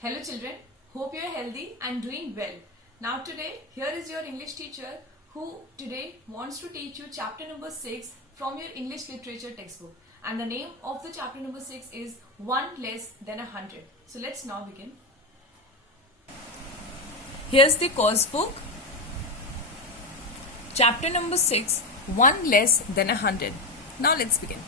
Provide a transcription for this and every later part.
Hello children, hope you are healthy and doing well. Now today, here is your English teacher who today wants to teach you chapter number 6 from your English literature textbook. And the name of the chapter number 6 is One Less Than 100. So let's now begin. Here's the course book. Chapter number 6, One Less Than 100. Now let's begin.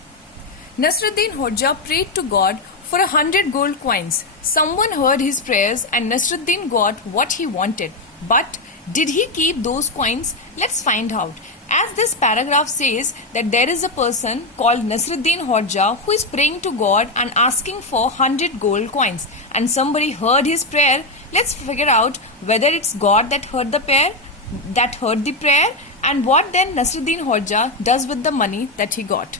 Nasruddin Hodja prayed to God for 100 gold coins. Someone heard his prayers and Nasruddin got what he wanted. But did he keep those coins? Let's find out. As this paragraph says that there is a person called Nasruddin Hodja who is praying to God and asking for 100 gold coins. And somebody heard his prayer. Let's figure out whether it's God that heard the prayer, and what then Nasruddin Hodja does with the money that he got.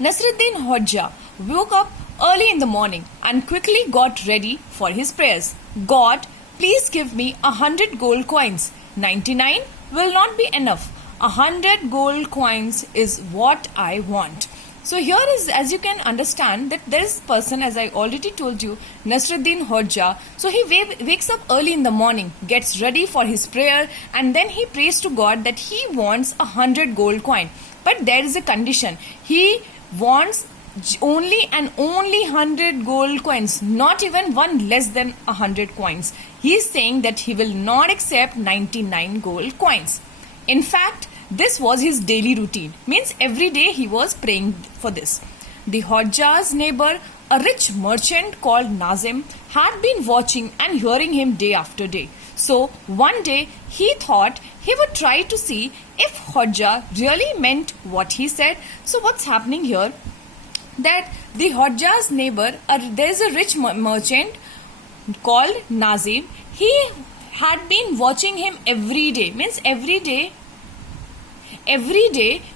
Nasruddin Hodja woke up early in the morning and quickly got ready for his prayers. God, please give me 100 gold coins. 99 will not be enough. 100 gold coins is what I want. So here is, as you can understand, that there is a person, as I already told you, Nasruddin Hodja. So he wakes up early in the morning, gets ready for his prayer, and then he prays to God that he wants 100 gold coin. But there is a condition. He wants only 100 gold coins, not even one less than 100 coins. He is saying that he will not accept 99 gold coins. In fact, this was his daily routine. Means every day he was praying for this. The Hodja's neighbor, a rich merchant called Nazim, had been watching and hearing him day after day. So one day he thought he would try to see if Hodja really meant what he said. So what's happening here? That the Hodja's neighbor, there is a rich merchant called Nazim. He had been watching him every day. Means every day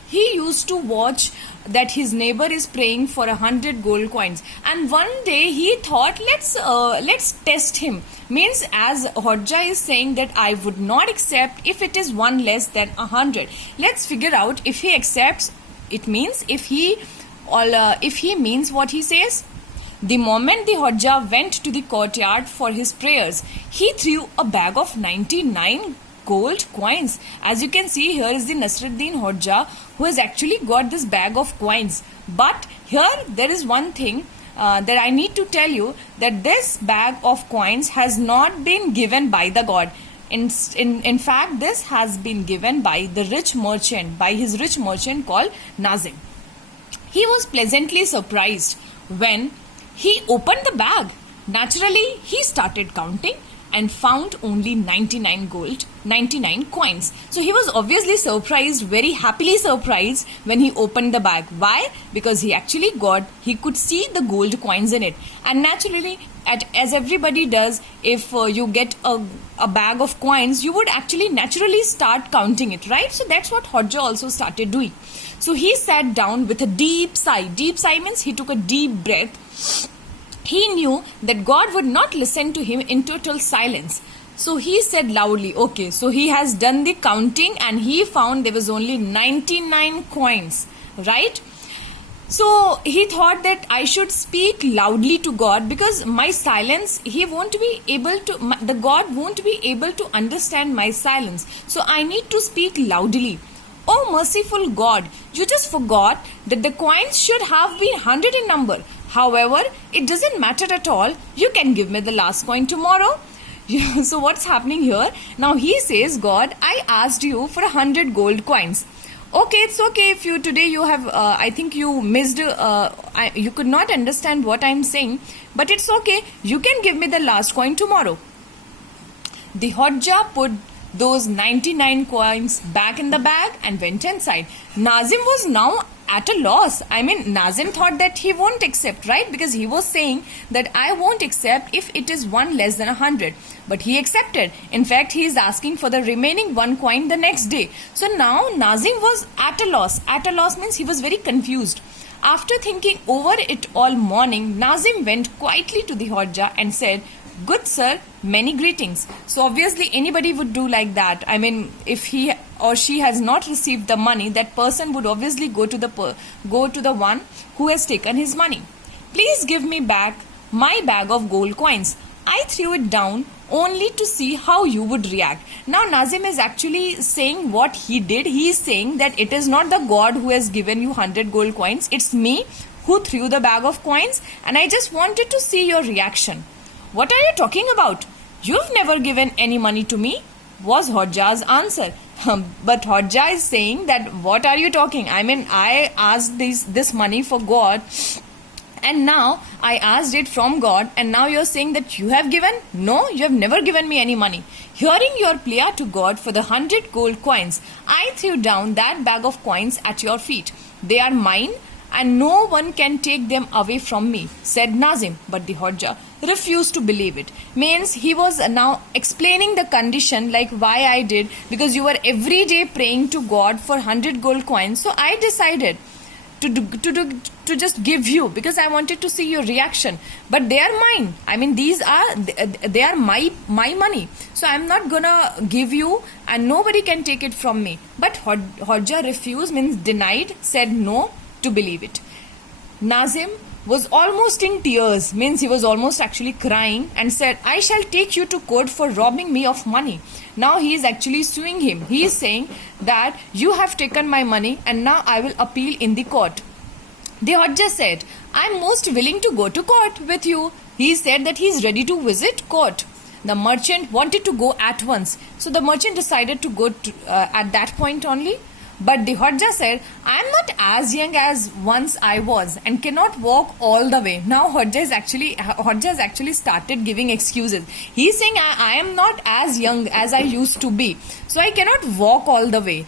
he used to watch that his neighbor is praying for 100 gold coins. And one day he thought, let's test him. Means as Hodja is saying that I would not accept if it is one less than 100. Let's figure out if he accepts. It means if he means what he says. The moment the Hodja went to the courtyard for his prayers, he threw a bag of 99 gold coins. As you can see, here is the Nasruddin Hodja who has actually got this bag of coins. But here there is one thing that I need to tell you, that this bag of coins has not been given by the God. In fact, this has been given by the rich merchant, by his rich merchant called Nazim. He was pleasantly surprised when he opened the bag. Naturally, he started counting and found only 99 coins. So he was obviously surprised, very happily surprised when he opened the bag. Why? Because he could see the gold coins in it. And naturally, as everybody does, if you get a bag of coins, you would actually naturally start counting it, right? So that's what Hodja also started doing. So he sat down with a deep sigh. Deep sigh means he took a deep breath. He knew that God would not listen to him in total silence. So he said loudly, okay, so he has done the counting and he found there was only 99 coins, right? So he thought that I should speak loudly to God, because my silence, the God won't be able to understand my silence. So I need to speak loudly. Oh merciful God, you just forgot that the coins should have been 100 in number. However, it doesn't matter at all. You can give me the last coin tomorrow. So what's happening here? Now he says, God, I asked you for 100 gold coins. Okay, it's okay if you have, I think you missed, you could not understand what I'm saying. But it's okay. You can give me the last coin tomorrow. The Hodja put those 99 coins back in the bag and went inside. Nazim was now at a loss. Nazim thought that he won't accept, right? Because he was saying that I won't accept if it is one less than 100. But he accepted. In fact, he is asking for the remaining one coin the next day. So now Nazim was at a loss. At a loss means he was very confused. After thinking over it all morning, Nazim went quietly to the Hodja and said, good sir, many greetings. So obviously anybody would do like that. If he or she has not received the money, that person would obviously go to the one who has taken his money. Please give me back my bag of gold coins. I threw it down only to see how you would react. Now Nazim is actually saying what he did. He is saying that it is not the God who has given you 100 gold coins. It's me who threw the bag of coins, and I just wanted to see your reaction. What are you talking about? You've never given any money to me, was Hodja's answer. But Hodja is saying that what are you talking? I mean, I asked this money for God, and now I asked it from God, and now you're saying that you have given? No, you have never given me any money. Hearing your plea to God for the 100 gold coins, I threw down that bag of coins at your feet. They are mine, and no one can take them away from me, said Nazim. But the Hodja refused to believe it. Means he was now explaining the condition, like why I did, because you were every day praying to God for 100 gold coins. So I decided to just give you, because I wanted to see your reaction. But they are mine. I mean, they are my money. So I'm not gonna give you, and nobody can take it from me. But Hodja refused, means denied, said no to believe it. Nazim was almost in tears, means he was almost actually crying, and said, I shall take you to court for robbing me of money. Now he is actually suing him. He is saying that you have taken my money and now I will appeal in the court. The Hodja said, I am most willing to go to court with you. He said that he is ready to visit court. The merchant wanted to go at once. So the merchant decided to go at that point only. But the Hodja said, I am not as young as once I was and cannot walk all the way. Now Hodja has actually started giving excuses. He is saying, I am not as young as I used to be, so I cannot walk all the way.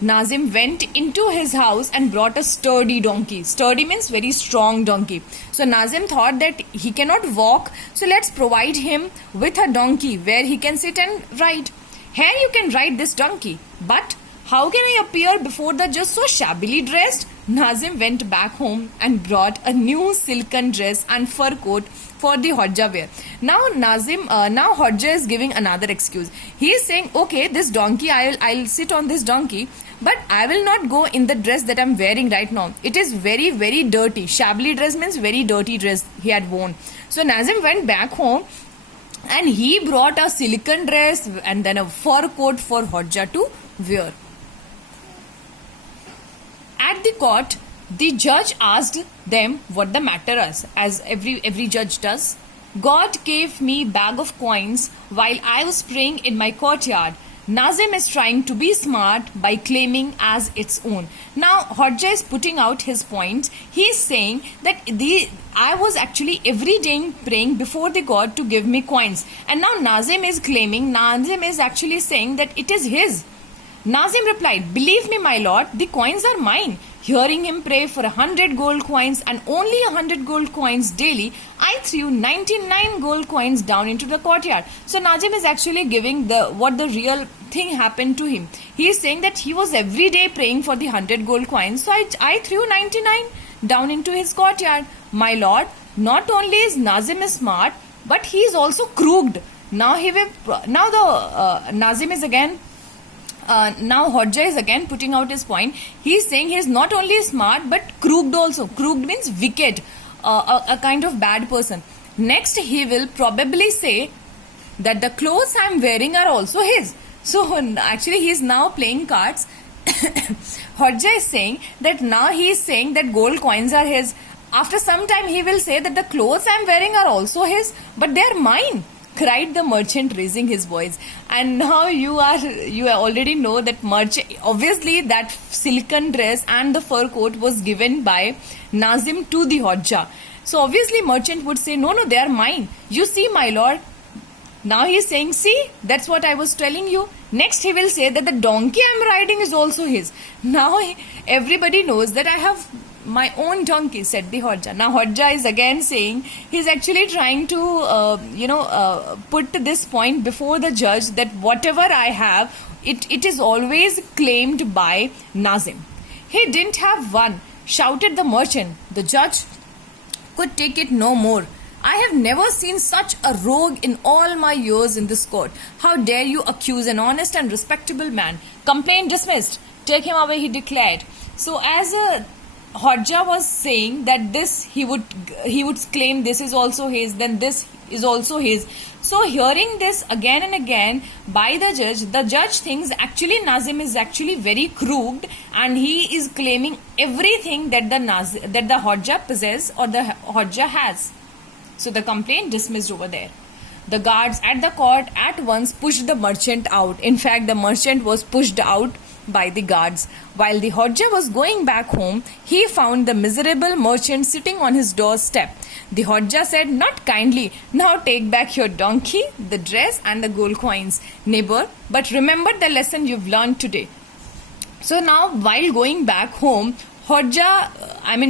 Nazim went into his house and brought a sturdy donkey. Sturdy means very strong donkey. So Nazim thought that he cannot walk, so let's provide him with a donkey where he can sit and ride. Here you can ride this donkey, but how can I appear before the judge so shabbily dressed? Nazim went back home and brought a new silken dress and fur coat for the Hodja wear. Now Hodja is giving another excuse. He is saying, okay, this donkey, I'll sit on this donkey, but I will not go in the dress that I'm wearing right now. It is very, very dirty. Shabbily dress means very dirty dress he had worn. So Nazim went back home and he brought a silken dress and then a fur coat for Hodja to wear. At the court, the judge asked them what the matter is, as every judge does. God gave me bag of coins while I was praying in my courtyard. Nazim is trying to be smart by claiming as its own. Now Hodja is putting out his points. He is saying that I was actually every day praying before the God to give me coins. And now Nazim is actually saying that it is his. Nazim replied, believe me, my lord, the coins are mine. Hearing him pray for 100 gold coins and only 100 gold coins daily, I threw 99 gold coins down into the courtyard. So Nazim is actually giving what the real thing happened to him. He is saying that he was every day praying for the 100 gold coins. So I threw 99 down into his courtyard. My lord, not only is Nazim smart, but he is also crooked. Now Nazim is again. Now Hodja is again putting out his point. He is saying he is not only smart but crooked also. Crooked means wicked, a kind of bad person. Next he will probably say that the clothes I am wearing are also his. So actually he is now playing cards. Hodja is saying that now he is saying that gold coins are his. After some time he will say that the clothes I am wearing are also his, but they are mine, cried the merchant, raising his voice. And now you already know that merchant, obviously that silken dress and the fur coat was given by Nazim to the Hodja. So obviously merchant would say, no, they are mine. You see, my lord. Now he is saying, see, that's what I was telling you. Next he will say that the donkey I am riding is also his. Now everybody knows that I have my own donkey, said the Hodja. Now Hodja is again saying, he's actually trying to put this point before the judge that whatever I have, it is always claimed by Nazim. He didn't have one, shouted the merchant. The judge could take it no more. I have never seen such a rogue in all my years in this court. How dare you accuse an honest and respectable man? Complaint dismissed. Take him away, he declared. So as Hodja was saying that this he would claim this is also his, then this is also his. So hearing this again and again by the judge thinks actually Nazim is actually very crooked and he is claiming everything that the Hodja possess or the Hodja has. So the complaint dismissed over there. The guards at the court at once pushed the merchant out. In fact, the merchant was pushed out by the guards. While the Hodja was going back home, he found the miserable merchant sitting on his doorstep. The Hodja said, "Not kindly, now take back your donkey, the dress and the gold coins, neighbor, but remember the lesson you've learned today." So now while going back home, Hodja,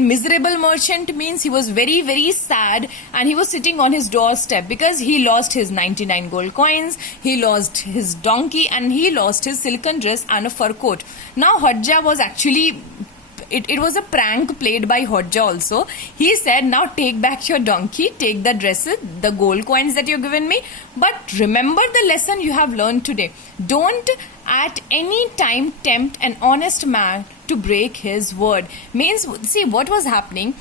miserable merchant means he was very, very sad and he was sitting on his doorstep because he lost his 99 gold coins, he lost his donkey and he lost his silken dress and a fur coat. Now Hodja was actually, it was a prank played by Hodja also. He said, "Now take back your donkey, take the dresses, the gold coins that you've given me, but remember the lesson you have learned today. Don't at any time tempt an honest man to break his word." Means, see what was happening.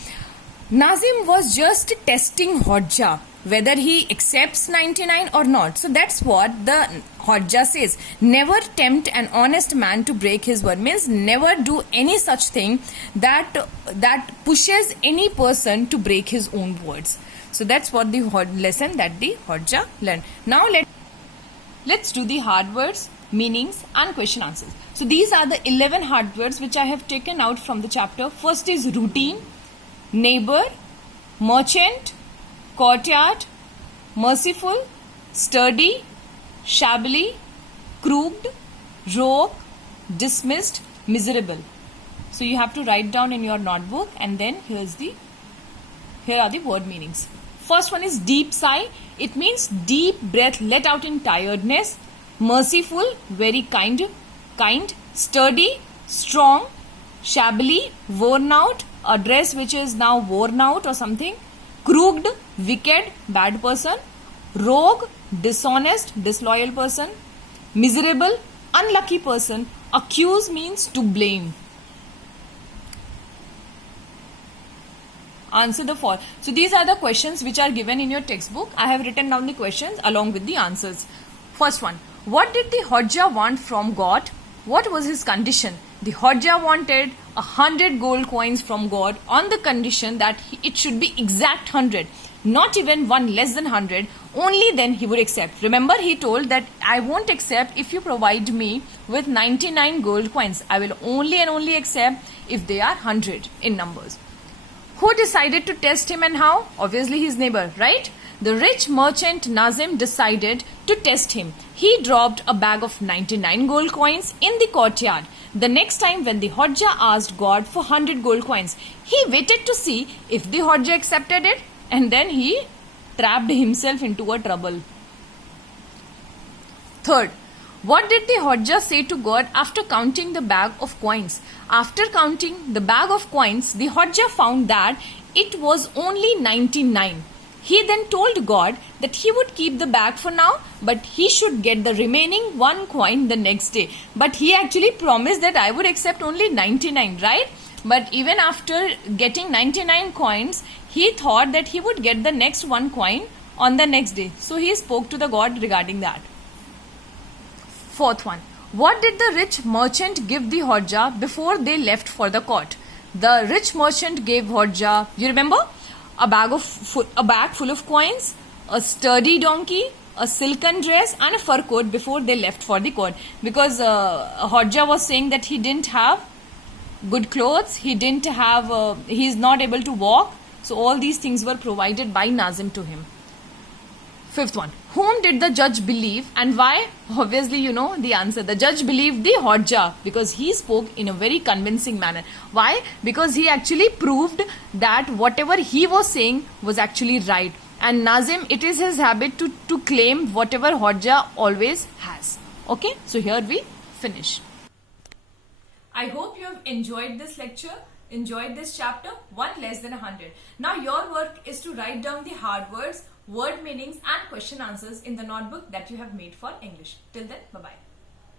Nazim was just testing Hodja whether he accepts 99 or not. So that's what the Hodja says. Never tempt an honest man to break his word. Means never do any such thing that pushes any person to break his own words. So that's what the lesson that the Hodja learned. Now let's do the hard words, meanings and question answers. So these are the 11 hard words which I have taken out from the chapter. First is routine, neighbor, merchant, courtyard, merciful, sturdy, shabbily, crooked, rogue, dismissed, miserable. So you have to write down in your notebook and then here are the word meanings. First one is deep sigh. It means deep breath let out in tiredness. Merciful, very kind. Sturdy, strong. Shabbily, worn out, a dress which is now worn out or something. Crooked, wicked, bad person. Rogue, dishonest, disloyal person. Miserable, unlucky person. Accuse means to blame. Answer the following. So these are the questions which are given in your textbook. I have written down the questions along with the answers. First one. What did the Hodja want from God? What was his condition? The Hodja wanted 100 gold coins from God on the condition that it should be exact 100, not even one less than 100. Only then he would accept. Remember, he told that I won't accept if you provide me with 99 gold coins. I will only and only accept if they are 100 in numbers. Who decided to test him and how? Obviously his neighbor, right? The rich merchant Nazim decided to test him. He dropped a bag of 99 gold coins in the courtyard. The next time when the Hodja asked God for 100 gold coins, he waited to see if the Hodja accepted it and then he trapped himself into a trouble. Third, what did the Hodja say to God after counting the bag of coins? After counting the bag of coins, the Hodja found that it was only 99. He then told God that he would keep the bag for now, but he should get the remaining one coin the next day. But he actually promised that I would accept only 99, right? But even after getting 99 coins, he thought that he would get the next one coin on the next day. So he spoke to the God regarding that. Fourth one. What did the rich merchant give the Hodja before they left for the court? The rich merchant gave Hodja, you remember? A bag full of coins, a sturdy donkey, a silken dress and a fur coat before they left for the court. Because Hodja was saying that he didn't have good clothes, he is not able to walk. So all these things were provided by Nazim to him. Fifth one. Whom did the judge believe and why? Obviously you know the answer. The judge believed the Hodja because he spoke in a very convincing manner. Why? Because he actually proved that whatever he was saying was actually right. And Nazim, it is his habit to claim whatever Hodja always has. Okay, so here we finish. I hope you have enjoyed this lecture, enjoyed this chapter, one less than 100. Now your work is to write down the hard words, word meanings and question answers in the notebook that you have made for English. Till then, bye-bye.